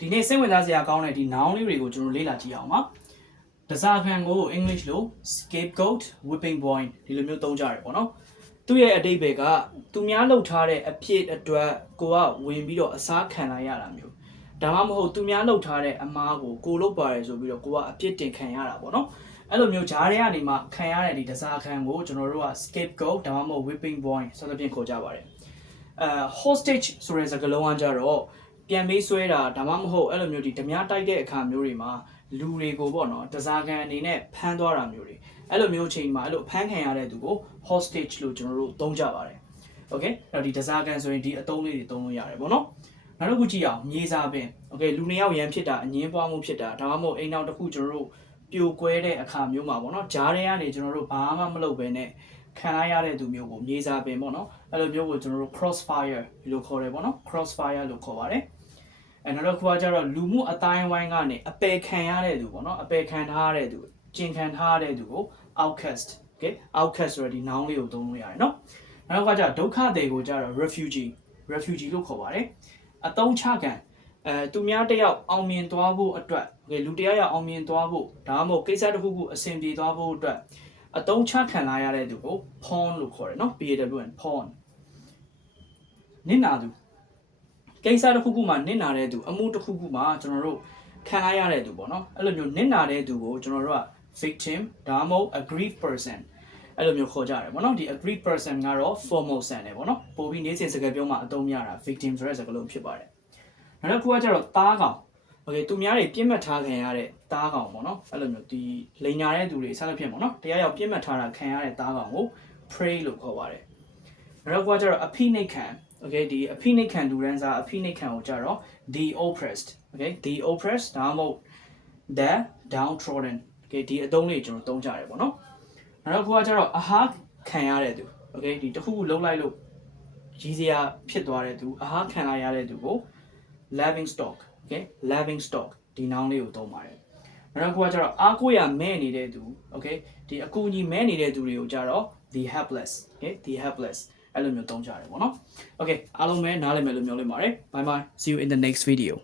ဒီနေ့စိတ်ဝင်စားစရာကောင်းတဲ့ဒီ noun လေးတွေကိုကျွန်တော်လေ့လာကြည့်အောင်ပါတစားခံကို English လို့ scapegoat whipping boy ဒီလိုမျိုးသုံးကြရတယ်ပေါ့နော်သူ့ရဲ့အတိတ်ပဲကသူများလှုပ်ထားတဲ့အဖြစ်အတွက်ကိုကဝင်ပြီးတော့အစားခံလိုက်ရတာမျိုးဒါမှမဟုတ်သူများလှုပ်ထားတဲ့အမားကိုကိုလှုပ်ပါတယ်ဆိုပြီးတော့ကိုကအပြစ်တင်ခံရတာပေါ့နော်အဲ့လိုမျိုးဂျားတွေကနေမှခံရတဲ့ဒီတစားခံကိုကျွန်တော်တို့က scapegoat ဒါမှမဟုတ် whipping boy ဆိုတဲ့ပြင်ခေါ်ကြပါတယ်hostage ဆိုတဲ့စကားလုံးကကြတော့ပြန်ပေးဆွဲတာဒါမှမဟုတ်အဲ့လိုမျိုးဒီဓမြတိုက်တဲ့အခါမျိုးတွေမှာလူတွေကိုပေါ့နော်တစားခံအနေနဲ့ဖမ်းသွားတာမျိုးတွေအဲ့လိုမျိုးချိန်မှာအဲ့လိုဖမ်းခံရတဲ့သူကို hostage လို့ကျွန်တော်တို့သုံးကြပါတယ်။ Okay အဲ့တော့ဒီတစားခံဆိုရင်ဒီအသုံးလေးတွေသုံးလို့ရတယ်ပေါ့နော်။နောက်တစ်ခုကြည့်အောင်မြေစာပင် Okay လူနှစ်ယောက်ရန်ဖြစ်တာအငင်းပွားမှုဖြစ်တာဒါမှမဟုတ်အိမ်နောက်တစ်ခုကျွန်တော်တို့ပြိုကွဲတဲ့အခါမျိုးမှာပေါ့နော်ဂျားတွေကနေကျွန်တော်တို့ဘာမှမလုပ်ဘဲနဲ့ခံရတဲ့သူမျိုးကိုမြေစာပင်ပေါ့နော်အဲ့လိုမျိုးကိုကျွန်တော်တို့ crossfire လို့ခေါ်တယ်ပေါ့နော် crossfire လို့ခေါ်ပါတယ်။နောက်တစ်ခုကကျတော့လူမှုအတိုင်းဝိုင်းကနေအပယ်ခံရတဲ့သူပေါ့နော်အပယ်ခံထားရတဲ့သူကျင်ခံထားရတဲ့သူကို outcast okay outcast ဆိုတဲ့ဒီ noun လေးကိုသုံးလို့ရတယ်နော်နောက်ကကျဒုက္ခသည်ကိုကျတော့ refugee လို့ခေါ်ပါတယ်အသုံးချခံသူများတယောက်အောင်မြင်သွားဖို့အတွက် okay လူတယောက်ရောက်အောင်မြင်သွားဖို့ဒါမှမဟုတ်ကိစ္စတစ်ခုခုအဆင်ပြေသွားဖို့အတွက်အသုံးချခံလာရတဲ့သူကို pawn လို့ခေါ်တယ်နော် pawn pawn နစ်နာသူကိစ္စတစ်ခုခုမှာနစ်နာတဲ့သူအမှုတစ်ခုခုမှာကျွန်တော်တို့ခံရတဲ့သူပေါ့နော်အဲ့လိုမျိုးနစ်နာတဲ့သူကိုကျွန်တော်တို့က victim ဒါမှမဟုတ် aggrieved person အဲ့လိုမျိုးခေါ်ကြတယ်ပေါ့နော်ဒီ aggrieved person ကတော့ formal sense နဲ့ပေါ့နော်ပို့ပြီးနေ့စဉ်စကားပြောမှာအသုံးများတာ victim ဆိုတဲ့စကားလုံးဖြစ်ပါတယ်နောက်တစ်ခုကကျတော့သားကောင် okay သူများတွေပြစ်မှတ်ထားခံရတဲ့သားကောင်ပေါ့နော်အဲ့လိုမျိုးဒီလိန်ညာတဲ့သူတွေဆက်လက်ဖြစ်ပေါ့နော်တရားရောက်ပြစ်မှတ်ထားတာခံရတဲ့သားကောင်ကို prey လို့ခေါ်ပါတယ်နောက်တစ်ခုကကျတော့အဖိနှိတ်ခံ okay ဒီအဖိနှိတ်ခံလူရန်စားအဖိနှိတ်ခံကိုကြတော့ the oppressed okay the oppressed ဒါမှမဟုတ် the downtrodden okay ဒီအသုံးလေးကျွန်တော်သုံးကြရတယ်ပေါ့နော်နောက်တစ်ခုကကျတော့အဟာခံရတဲ့သူ okay ဒီတစ်ခုခုလုံးလိုက်လို့ရည်စရာဖြစ်သွားတဲ့သူအဟာခံလိုက်ရတဲ့သူကို laughing stock okay laughing stock ဒီ noun လေးကိုသုံးပါတယ်နောက်တစ်ခုကကျတော့အားကိုးရမဲ့နေတဲ့သူ okay ဒီအကူအညီမဲ့နေတဲ့သူတွေကိုကြတော့ the helpless okay the helpless အဲ့လိုမျိုးသုံးကြတယ်ပေါ့နော် okay အားလုံးပဲနားလည်မယ်လို့မျှော်လင့်ပါတယ် bye bye see you in the next video